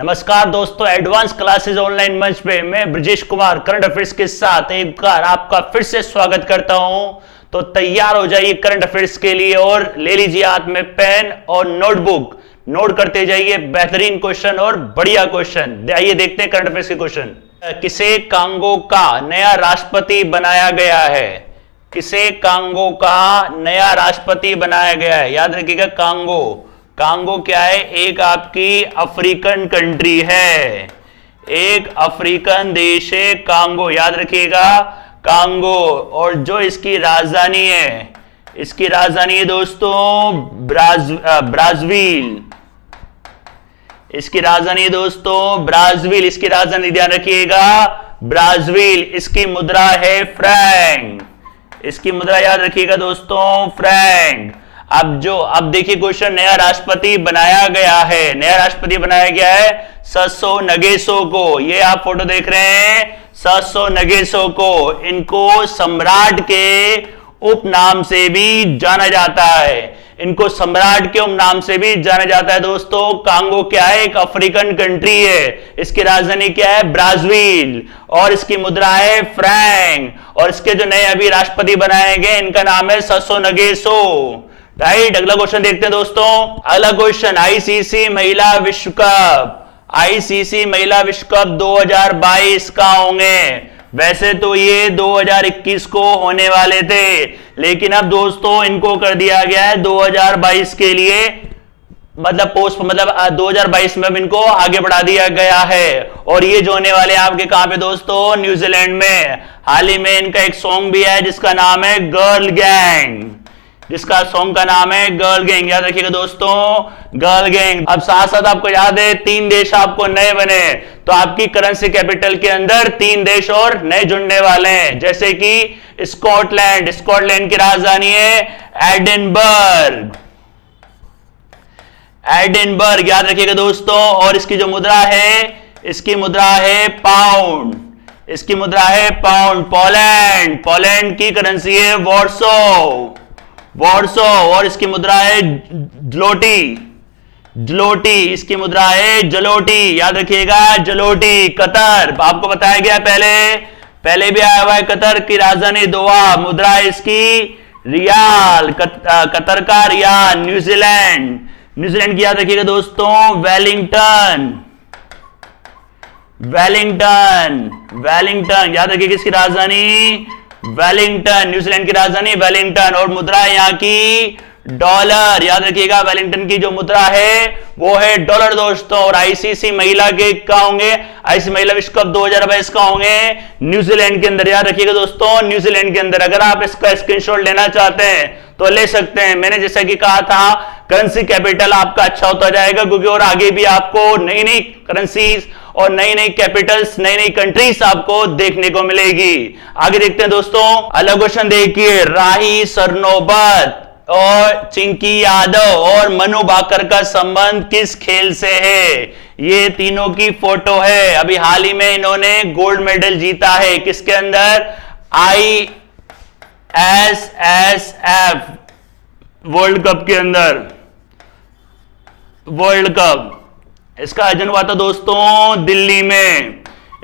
नमस्कार दोस्तों, advance classes online मंच पे मैं ब्रजेश कुमार करंट अफेयर्स के साथ एक बार आपका फिर से स्वागत करता हूं। तो तैयार हो जाइए करंट अफेयर्स के लिए और ले लीजिए हाथ में पेन और नोटबुक, नोट करते जाइए बेहतरीन क्वेश्चन और बढ़िया क्वेश्चन। आइए देखते हैं करंट अफेयर्स के क्वेश्चन। किसे कांगो का नया राष्ट्रपति बनाया गया है? किसे कांगो का नया राष्ट्रपति बनाया गया है? याद रखिएगा, कांगो कांगो क्या है? एक आपकी अफ्रीकन कंट्री है, एक अफ्रीकन देश है कांगो, याद रखिएगा कांगो। और जो इसकी राजधानी है, इसकी राजधानी है दोस्तों ब्राज़ील। इसकी राजधानी है दोस्तों ब्राज़ील, इसकी राजधानी ध्यान रखिएगा ब्राज़ील। इसकी मुद्रा है फ्रैंक, इसकी मुद्रा याद रखिएगा दोस्तों फ्रैंक। अब देखिए क्वेश्चन, नया राष्ट्रपति बनाया गया है, नया राष्ट्रपति बनाया गया है सत्सो नगेसो को। ये आप फोटो देख रहे हैं सत्सो नगेसो को। इनको सम्राट के उपनाम से भी जाना जाता है, इनको सम्राट के उपनाम से भी जाना जाता है दोस्तों। कांगो क्या है? एक अफ्रीकन कंट्री है, इसकी राजधानी क्या है? ब्राज़ील, और इसकी मुद्रा है फ्रैंक। और इसके जो नए अभी राष्ट्रपति बनाए गए, इनका नाम है सत्सो नगेसो। राइट, अगला क्वेश्चन देखते हैं दोस्तों। अगला क्वेश्चन, आईसीसी महिला विश्व कप, आईसीसी महिला विश्व कप 2022 का होंगे। वैसे तो ये 2021 को होने वाले थे, लेकिन अब दोस्तों इनको कर दिया गया है 2022 के लिए, मतलब 2022 में इनको आगे बढ़ा दिया गया है। और ये जो होने वाले आपके कहां पे दोस्तों? न्यूजीलैंड में। हाल ही में इनका एक सॉन्ग भी है जिसका नाम है गर्ल गैंग, जिसका सॉन्ग का नाम है गर्ल गैंग, याद रखिएगा दोस्तों गर्ल गैंग। अब साथ साथ आपको याद है 3 देश आपको नए बने, तो आपकी करेंसी कैपिटल के अंदर 3 देश और नए जुड़ने वाले हैं, जैसे कि स्कॉटलैंड, स्कॉटलैंड की राजधानी है एडिनबर्ग, एडिनबर्ग, याद रखिएगा दोस्तों। और इसकी जो मुद्रा है, इसकी मुद्रा है पाउंड, इसकी मुद्रा है पाउंड। पोलैंड, पोलैंड की करेंसी है वॉर्सो, वॉर्सो, और इसकी मुद्रा है जलोटी, जलोटी, इसकी मुद्रा है जलोटी, याद रखिएगा जलोटी। कतर, आपको बताया गया पहले भी आया हुआ है, कतर की राजधानी दोहा, मुद्रा है इसकी रियाल, कतर का रियाल। न्यूजीलैंड, न्यूजीलैंड की याद रखिएगा दोस्तों वेलिंगटन, वेलिंगटन, वेलिंगटन, याद रखिएगा इसकी राजधानी वेलिंगटन, न्यूजीलैंड की राजधानी वेलिंगटन। और मुद्रा है यहाँ की डॉलर, याद रखिएगा वेलिंगटन की जो मुद्रा है वो है डॉलर दोस्तों। और आईसीसी महिला के क्या होंगे? आईसीसी महिला विश्व कप 2022 का होंगे न्यूजीलैंड के अंदर, याद रखिएगा दोस्तों न्यूजीलैंड के अंदर। अगर आप इसका स्क्रीनशॉट लेना चाहते हैं तो ले सकते हैं। मैंने जैसा कि कहा था करेंसी कैपिटल आपका अच्छा होता जाएगा, क्योंकि और आगे भी आपको नई नई करेंसीज और नई नई कैपिटल्स, नई नई कंट्रीज आपको देखने को मिलेगी। आगे देखते हैं दोस्तों। अगला क्वेश्चन देखिए, राही सरनोबत और चिंकी यादव और मनु भाकर का संबंध किस खेल से है? ये तीनों की फोटो है। अभी हाल ही में इन्होंने गोल्ड मेडल जीता है, किसके अंदर? ISSF वर्ल्ड कप के अंदर, वर्ल्ड कप। इसका आयोजन हुआ था दोस्तों दिल्ली में,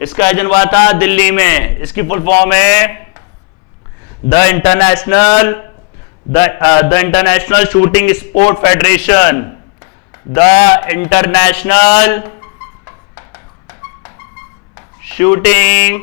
इसका आयोजन हुआ था दिल्ली में। इसकी फुल फॉर्म है the international shooting sport federation, the international shooting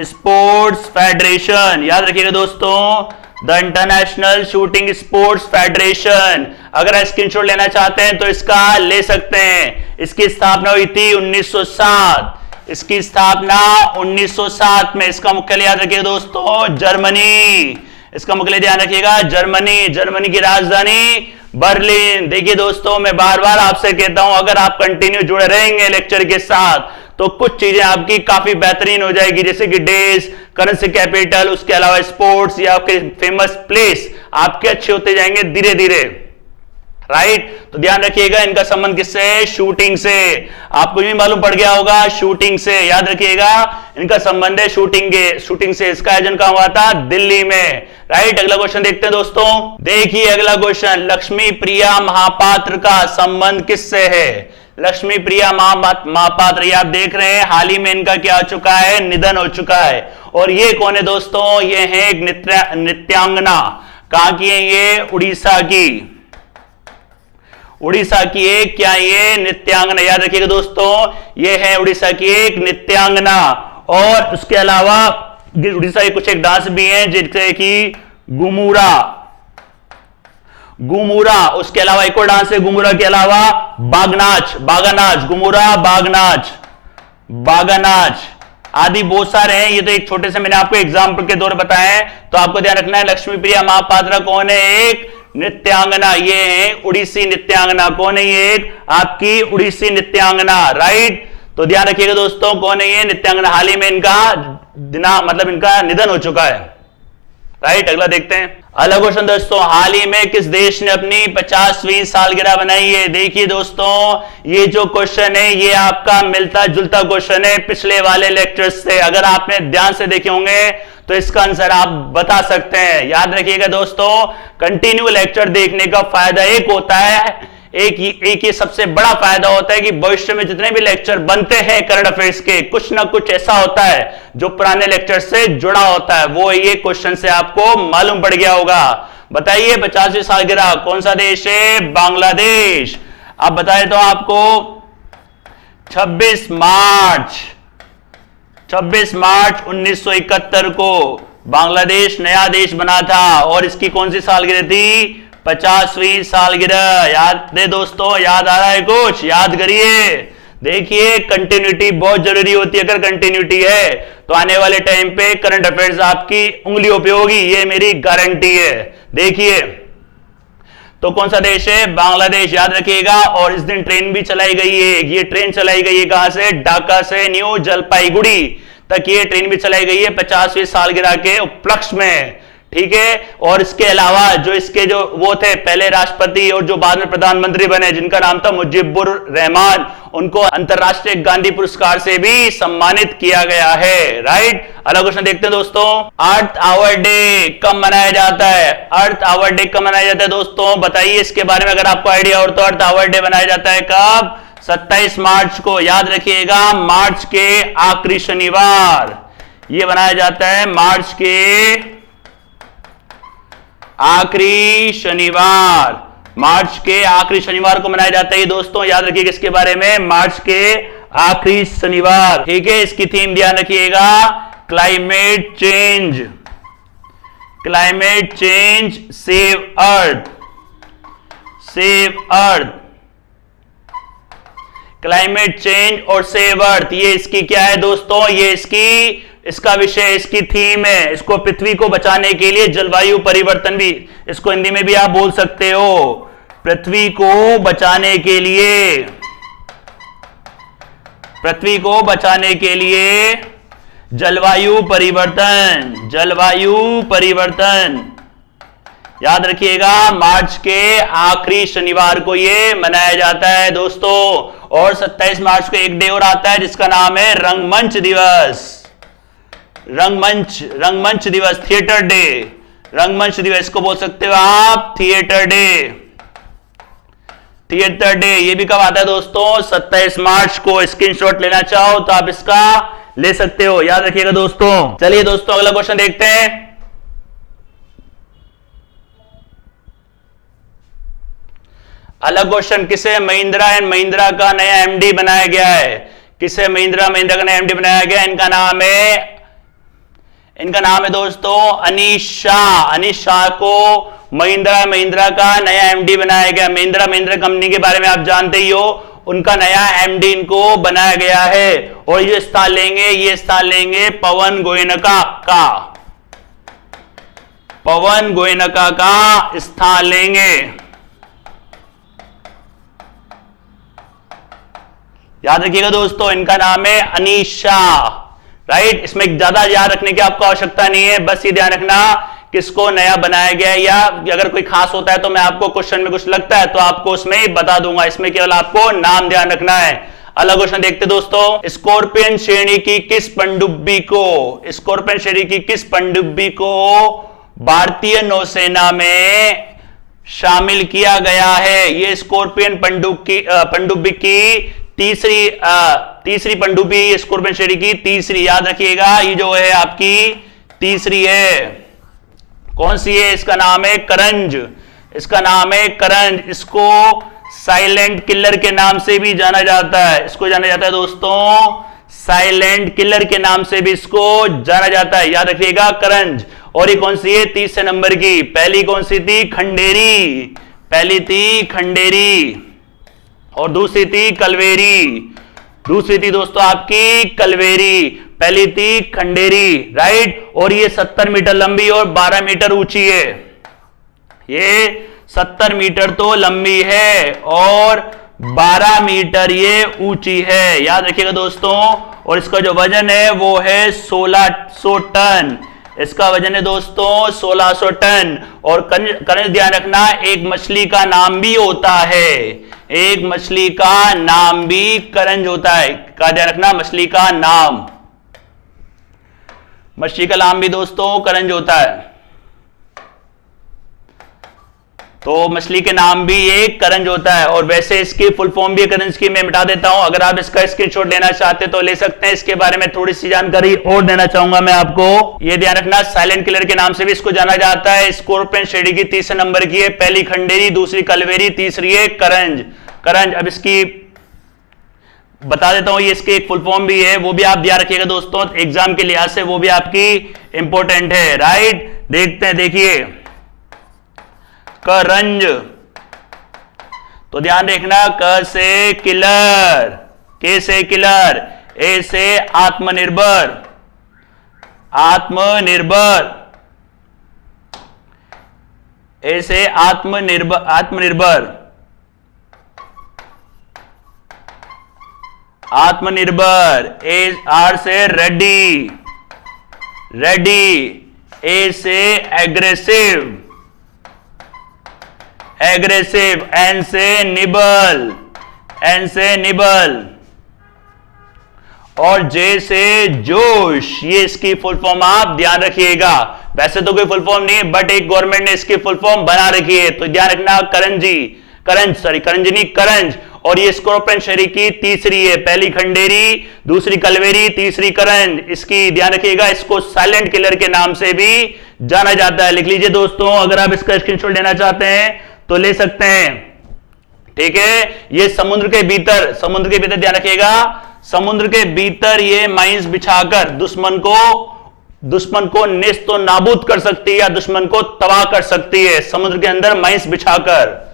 sports federation, याद रखिएगा दोस्तों the international shooting sports federation. अगर स्क्रीनशॉट लेना चाहते हैं तो इसका ले सकते हैं। इसकी स्थापना हुई थी 1907, इसकी स्थापना 1907 में। इसका मुख्यालय याद रखिएगा दोस्तों जर्मनी, इसका मुख्यालय ध्यान रखिएगा जर्मनी, जर्मनी की राजधानी बर्लिन। देखिए दोस्तों, मैं बार बार आपसे कहता हूं, अगर आप कंटिन्यू जुड़े रहेंगे लेक्चर के साथ तो कुछ चीजें आपकी काफी बेहतरीन हो जाएगी, जैसे कि डेज, करेंसी कैपिटल, उसके अलावा स्पोर्ट्स या आपके फेमस प्लेस आपके अच्छे होते जाएंगे धीरे धीरे। राइट। तो ध्यान रखिएगा इनका संबंध किससे है? शूटिंग से। आपको भी मालूम पड़ गया होगा, शूटिंग से। याद रखिएगा इनका संबंध है शूटिंग से। इसका आयोजन कहां हुआ था? दिल्ली में, राइट। अगला क्वेश्चन देखते हैं दोस्तों। देखिए अगला क्वेश्चन, लक्ष्मी प्रिया महापात्र का संबंध किससे है? लक्ष्मी प्रिया महापात्र, ये आप देख रहे हैं हाल ही में इनका क्या हो चुका है? निधन हो चुका है। और ये कौन है दोस्तों? ये है एक नृत्यांगना। कहां की है ये? उड़ीसा की। उड़ीसा की एक क्या ये? नृत्यांगना। याद रखिएगा दोस्तों, ये है उड़ीसा की एक नृत्यांगना। और उसके अलावा उड़ीसा के कुछ एक डांस भी हैं जैसे कि घुमुरा। उसके अलावा एक और डांस है घुमुरा के अलावा बागानाच, घुमुरा, बागानाच आदि बहुत सारे हैं। ये तो एक छोटे से मैंने आपको एग्जाम्पल के दौर बताए हैं। तो आपको ध्यान रखना है लक्ष्मी प्रिया महापात्रा कौन है? एक नृत्यांगना। ये है उड़ीसी नृत्यांगना। कौन है ये? एक आपकी उड़ीसी नृत्यांगना, राइट। तो ध्यान रखिएगा दोस्तों, कौन है ये नृत्यांगना? हाल ही में इनका निधन हो चुका है, राइट। अगला देखते हैं। अगला क्वेश्चन दोस्तों, हाल ही में किस देश ने अपनी 50वीं सालगिरह बनाई है? देखिए दोस्तों, ये जो क्वेश्चन है ये आपका मिलता जुलता क्वेश्चन है पिछले वाले लेक्चर्स से। अगर आपने ध्यान से देखे होंगे तो इसका आंसर आप बता सकते हैं। याद रखिएगा दोस्तों, कंटिन्यू लेक्चर देखने का फायदा एक होता है, एक ये सबसे बड़ा फायदा होता है कि भविष्य में जितने भी लेक्चर बनते हैं करंट अफेयर्स के, कुछ ना कुछ ऐसा होता है जो पुराने लेक्चर से जुड़ा होता है। वो ये क्वेश्चन से आपको मालूम पड़ गया होगा। बताइए 50वीं सालगिरह कौन सा देश है? बांग्लादेश। अब बताए तो आपको 26 मार्च 1971 को बांग्लादेश नया देश बना था। और इसकी कौन सी सालगिरह थी? 50वीं सालगिरह। याद दे दोस्तों, याद आ रहा है कुछ? याद करिए। देखिए कंटिन्यूटी बहुत जरूरी होती है। अगर कंटिन्यूटी है तो आने वाले टाइम पे करंट अफेयर्स आपकी उंगलियों पे होगी, ये मेरी गारंटी है। देखिए तो कौन सा देश है? बांग्लादेश। याद रखिएगा। और इस दिन ट्रेन भी चलाई गई है। ये ट्रेन चलाई गई है कहां से? ढाका से न्यू जलपाईगुड़ी तक ये ट्रेन भी चलाई गई है 50वीं सालगिरह के उपलक्ष्य में, ठीक है। और इसके अलावा जो इसके जो वो थे पहले राष्ट्रपति और जो बाद में प्रधानमंत्री बने, जिनका नाम था मुजीबुर रहमान, उनको अंतरराष्ट्रीय गांधी पुरस्कार से भी सम्मानित किया गया है, राइट। अगला क्वेश्चन देखते हैं दोस्तों, अर्थ आवर डे कब मनाया जाता है? अर्थ आवर डे कब मनाया जाता है दोस्तों? बताइए इसके बारे में अगर आपको आइडिया हो तो। अर्थ आवर डे मनाया जाता है कब? 27 मार्च को। याद रखिएगा मार्च के आखिरी शनिवार ये मनाया जाता है। मार्च के आखिरी शनिवार को मनाया जाता है दोस्तों। याद रखिएगा इसके बारे में, मार्च के आखिरी शनिवार, ठीक है। इसकी थीम ध्यान रखिएगा, climate change save earth. Climate change और सेव अर्थ, ये इसकी क्या है दोस्तों? ये इसका विषय, इसकी थीम है। इसको पृथ्वी को बचाने के लिए जलवायु परिवर्तन भी, इसको हिंदी में भी आप बोल सकते हो, पृथ्वी को बचाने के लिए जलवायु परिवर्तन। याद रखिएगा मार्च के आखिरी शनिवार को ये मनाया जाता है दोस्तों। और 27 मार्च को एक डे और आता है जिसका नाम है रंगमंच दिवस, थिएटर डे। रंगमंच दिवस को बोल सकते हो आप थिएटर डे। ये भी कब आता है दोस्तों? 27 मार्च को। स्क्रीनशॉट लेना चाहो तो आप इसका ले सकते हो। याद रखिएगा दोस्तों। चलिए दोस्तों अगला क्वेश्चन देखते हैं। अगला क्वेश्चन, किसे महिंद्रा एंड महिंद्रा का नया एमडी बनाया गया है? किसे महिंद्रा का नया एमडी बनाया गया? इनका नाम है दोस्तों अनीश शाह को महिंद्रा का नया एमडी बनाया गया। महिंद्रा कंपनी के बारे में आप जानते ही हो, उनका नया एमडी इनको बनाया गया है। और ये स्थान लेंगे पवन गोयनका का स्थान लेंगे। याद रखिएगा दोस्तों, इनका नाम है अनीश शाह, राइट। इसमें ज्यादा याद रखने की आपको आवश्यकता नहीं है, बस ये ध्यान रखना किसको नया बनाया गया, या अगर कोई खास होता है तो मैं आपको क्वेश्चन में कुछ लगता है तो आपको उसमें ही बता दूंगा, इसमें केवल आपको नाम ध्यान रखना है। अगला क्वेश्चन देखते दोस्तों, स्कॉर्पियन श्रेणी की किस पनडुब्बी को, स्कॉर्पियन श्रेणी की किस पनडुब्बी को भारतीय नौसेना में शामिल किया गया है। ये स्कॉर्पियन पनडुब्बी की तीसरी पनडुब्बी, स्कॉर्पियन श्रेणी की तीसरी, याद रखिएगा ये जो है आपकी तीसरी है। कौन सी है? इसका नाम है करंज, इसका नाम है करंज। इसको साइलेंट किलर के नाम से भी जाना जाता है, इसको जाना जाता है दोस्तों साइलेंट किलर के नाम से भी इसको जाना जाता है, याद रखिएगा करंज। और ये कौन सी है? तीसरे नंबर की। पहली कौन सी थी? खंडेरी, पहली थी खंडेरी और दूसरी थी कलवेरी, दूसरी थी दोस्तों आपकी कलवेरी, पहली थी खंडेरी, राइट। और ये 70 मीटर लंबी और 12 मीटर ऊंची है, ये 70 मीटर तो लंबी है और 12 मीटर ये ऊंची है, याद रखिएगा दोस्तों। और इसका जो वजन है वो है 1600 टन, इसका वजन है दोस्तों 1600 टन। और करंज ध्यान रखना, एक मछली का नाम भी होता है, एक मछली का नाम भी करंज होता है, का ध्यान रखना, मछली का नाम, मछली का नाम भी दोस्तों करंज होता है। तो मछली के नाम भी एक करंज होता है। और वैसे इसकी फुल फॉर्म भी करंज की मैं मिटा देता हूं, अगर आप इसका स्क्रीनशॉट लेना चाहते तो ले सकते हैं। इसके बारे में थोड़ी सी जानकारी और देना चाहूंगा मैं आपको, ये ध्यान रखना, साइलेंट किलर के नाम से भी इसको जाना जाता है। स्कॉर्पियन श्रेणी की तीसरे नंबर की है, पहली खंडेरी, दूसरी कलवेरी, तीसरी है करंज, करंज। अब इसकी बता देता हूं, ये इसके एक फुल फॉर्म भी है, वो भी आप ध्यान रखिएगा दोस्तों, एग्जाम के लिहाज से वो भी आपकी इंपॉर्टेंट है, राइट। देखते हैं, देखिए करंज, तो ध्यान रखना, क से किलर, के से किलर, ए से आत्मनिर्भर, आत्मनिर्भर, ए से आत्मनिर्भर, आत्मनिर्भर, आत्मनिर्भर, ए आर से रेडी, रेडी, ए से एग्रेसिव, एग्रेसिव, एन से निबल, एन से निबल, और जे से जोश, ये इसकी फुल फॉर्म आप ध्यान रखिएगा। वैसे तो कोई फुल फॉर्म नहीं है, बट एक गवर्नमेंट ने इसकी फुल फॉर्म बना रखी है, तो ध्यान रखना, करंजी, करंज, सॉरी करंजनी, करंज। और ये स्कॉर्पियन श्रेणी की तीसरी है, पहली खंडेरी, दूसरी कलवेरी, तीसरी करंज। इसकी ध्यान रखिएगा, इसको साइलेंट किलर के नाम से भी जाना जाता है। लिख लीजिए दोस्तों, अगर आप इसका स्क्रीनशॉट लेना चाहते हैं तो ले सकते हैं, ठीक है। ये समुद्र के भीतर, समुद्र के भीतर ध्यान रखिएगा, समुद्र के भीतर ये माइंस बिछाकर दुश्मन को नेस्तो नाबूद कर सकती है या दुश्मन को तबाह कर सकती है, समुद्र के अंदर माइंस बिछाकर,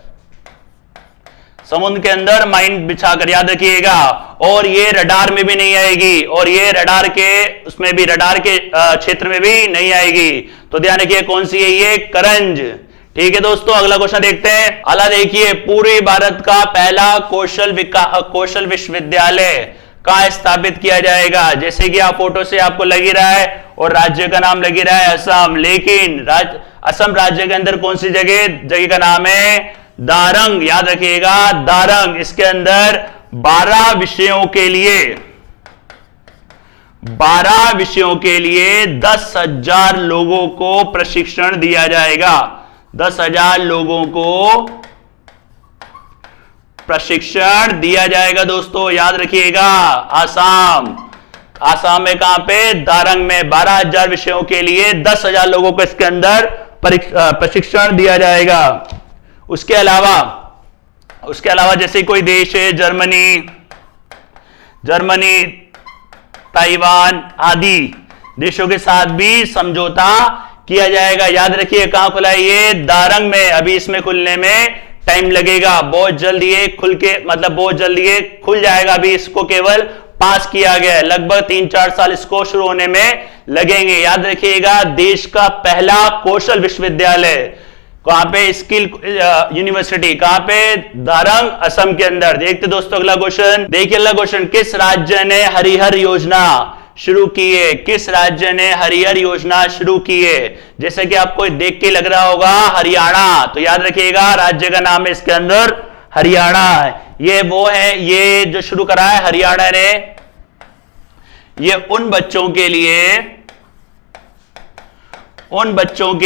समुद्र के अंदर माइन बिछाकर, याद रखिएगा। और ये रडार में भी नहीं आएगी, और ये रडार के उसमें भी, रडार के क्षेत्र में भी नहीं आएगी, तो ध्यान रखिए कौन सी है, ये करंज, ठीक है दोस्तों। अगला क्वेश्चन देखते हैं। अगला देखिए, पूरे भारत का पहला कौशल विश्वविद्यालय कहां स्थापित किया जाएगा। जैसे कि आप फोटो से आपको लग ही रहा है और राज्य का नाम लग ही रहा है असम, लेकिन असम राज्य के अंदर कौन सी जगह का नाम है, दारंग, याद रखिएगा दारंग। इसके अंदर 12 विषयों के लिए 10,000 लोगों को प्रशिक्षण दिया जाएगा, 10,000 लोगों को प्रशिक्षण दिया जाएगा दोस्तों, याद रखिएगा। आसाम में कहां पे, दारंग में 12,000 विषयों के लिए 10,000 लोगों को इसके अंदर प्रशिक्षण दिया जाएगा। उसके अलावा जैसे कोई देश है, जर्मनी, ताइवान आदि देशों के साथ भी समझौता किया जाएगा, याद रखिए। कहां खुला है ये, दारंग में। अभी इसमें खुलने में टाइम लगेगा, बहुत जल्द ये बहुत जल्द ये खुल जाएगा। अभी इसको केवल पास किया गया है, लगभग 3-4 साल इसको शुरू होने में लगेंगे, याद रखिएगा। देश का पहला कौशल विश्वविद्यालय कहां पे, स्किल यूनिवर्सिटी, कहां पे, दारंग, असम के अंदर। देखते दोस्तों अगला क्वेश्चन, देखिए अगला क्वेश्चन, किस राज्य ने हरिहर योजना शुरू की है? किस राज्य ने हरिहर योजना शुरू की है? जैसे कि आपको देख के लग रहा होगा हरियाणा, तो याद रखिएगा राज्य का नाम है इसके अंदर हरियाणा है। ये वो है, ये जो शुरू करा है हरियाणा ने, ये उन बच्चों के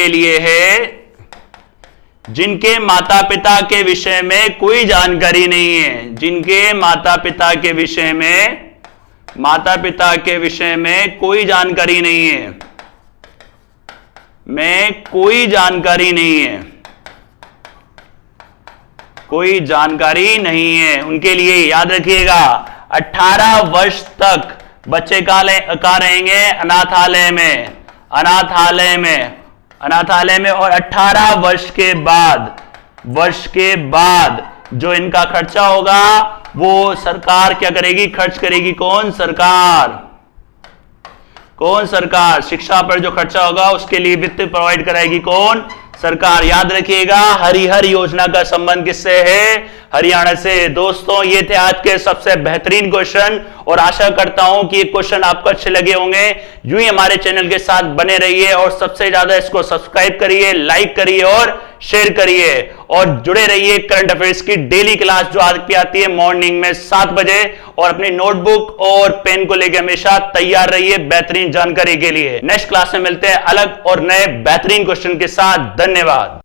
लिए है जिनके माता पिता के विषय में कोई जानकारी नहीं है, जिनके माता पिता के विषय में कोई जानकारी नहीं है, कोई जानकारी नहीं है, उनके लिए याद रखिएगा 18 वर्ष तक बच्चे कहां रहेंगे? अनाथालय में। और 18 वर्ष के बाद जो इनका खर्चा होगा वो सरकार क्या करेगी? खर्च करेगी। कौन सरकार? शिक्षा पर जो खर्चा होगा उसके लिए वित्त प्रोवाइड कराएगी। कौन? सरकार। याद रखिएगा हरिहर योजना का संबंध किससे है? हरियाणा से। दोस्तों ये थे आज के सबसे बेहतरीन क्वेश्चन और आशा करता हूं कि ये क्वेश्चन आपको अच्छे लगे होंगे। यूं ही हमारे चैनल के साथ बने रहिए और सबसे ज्यादा इसको सब्सक्राइब करिए, लाइक करिए और शेयर करिए और जुड़े रहिए करंट अफेयर्स की डेली क्लास जो आपकी आती है मॉर्निंग में 7 बजे। और अपनी नोटबुक और पेन को लेकर हमेशा तैयार रहिए बेहतरीन जानकारी के लिए। नेक्स्ट क्लास में मिलते हैं अलग और नए बेहतरीन क्वेश्चन के साथ। धन्यवाद।